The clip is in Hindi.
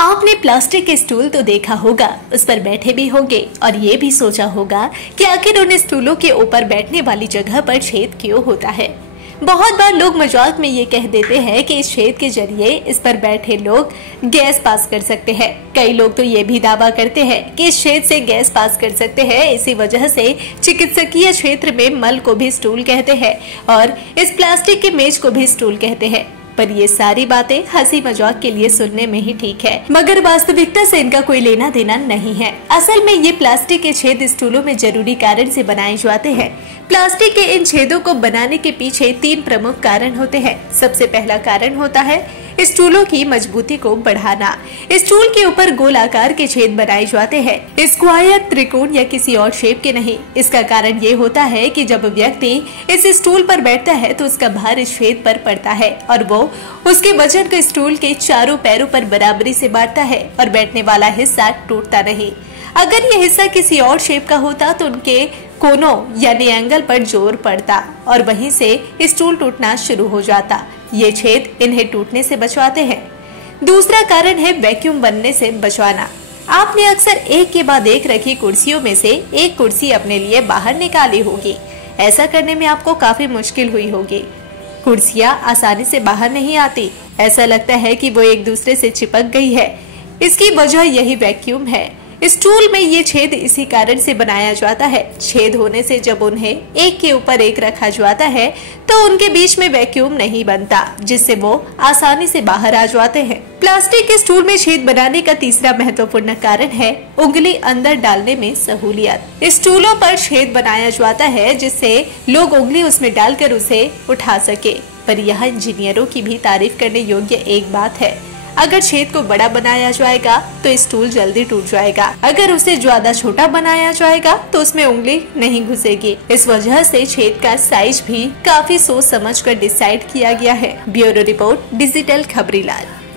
आपने प्लास्टिक के स्टूल तो देखा होगा, उस पर बैठे भी होंगे और ये भी सोचा होगा कि आखिर उन स्टूलों के ऊपर बैठने वाली जगह पर छेद क्यों होता है। बहुत बार लोग मजाक में ये कह देते हैं कि इस छेद के जरिए इस पर बैठे लोग गैस पास कर सकते हैं। कई लोग तो ये भी दावा करते हैं कि इस छेद से गैस पास कर सकते हैं। इसी वजह से चिकित्सकीय क्षेत्र में मल को भी स्टूल कहते हैं और इस प्लास्टिक के मेज को भी स्टूल कहते हैं। पर ये सारी बातें हंसी मजाक के लिए सुनने में ही ठीक है, मगर वास्तविकता से इनका कोई लेना देना नहीं है। असल में ये प्लास्टिक के छेद स्टूलों में जरूरी कारण से बनाए जाते हैं। प्लास्टिक के इन छेदों को बनाने के पीछे 3 प्रमुख कारण होते हैं। सबसे पहला कारण होता है स्टूलों की मजबूती को बढ़ाना। स्टूल के ऊपर गोल आकार के छेद बनाए जाते हैं, स्क्वायर, त्रिकोण या किसी और शेप के नहीं। इसका कारण ये होता है कि जब व्यक्ति इस स्टूल पर बैठता है तो उसका भार इस छेद पर पड़ता है और वो उसके वजन को स्टूल के चारों पैरों पर बराबरी से बांटता है और बैठने वाला हिस्सा टूटता नहीं। अगर ये हिस्सा किसी और शेप का होता तो उनके कोनों यानी एंगल पर जोर पड़ता और वहीं से स्टूल टूटना शुरू हो जाता। ये छेद इन्हें टूटने से बचवाते हैं। दूसरा कारण है वैक्यूम बनने से बचवाना। आपने अक्सर एक के बाद एक रखी कुर्सियों में से एक कुर्सी अपने लिए बाहर निकाली होगी। ऐसा करने में आपको काफी मुश्किल हुई होगी। कुर्सियां आसानी से बाहर नहीं आती, ऐसा लगता है कि वो एक दूसरे से चिपक गई है। इसकी वजह यही वैक्यूम है। स्टूल में ये छेद इसी कारण से बनाया जाता है। छेद होने से जब उन्हें एक के ऊपर एक रखा जाता है तो उनके बीच में वैक्यूम नहीं बनता, जिससे वो आसानी से बाहर आ जाते हैं। प्लास्टिक के स्टूल में छेद बनाने का तीसरा महत्वपूर्ण कारण है उंगली अंदर डालने में सहूलियत। स्टूलों पर छेद बनाया जाता है जिससे लोग उंगली उसमें डालकर उसे उठा सके। पर यह इंजीनियरों की भी तारीफ करने योग्य एक बात है। अगर छेद को बड़ा बनाया जाएगा तो स्टूल जल्दी टूट जाएगा। अगर उसे ज्यादा छोटा बनाया जाएगा तो उसमें उंगली नहीं घुसेगी। इस वजह से छेद का साइज भी काफी सोच समझ कर डिसाइड किया गया है। Bureau report, digital Khabrilal.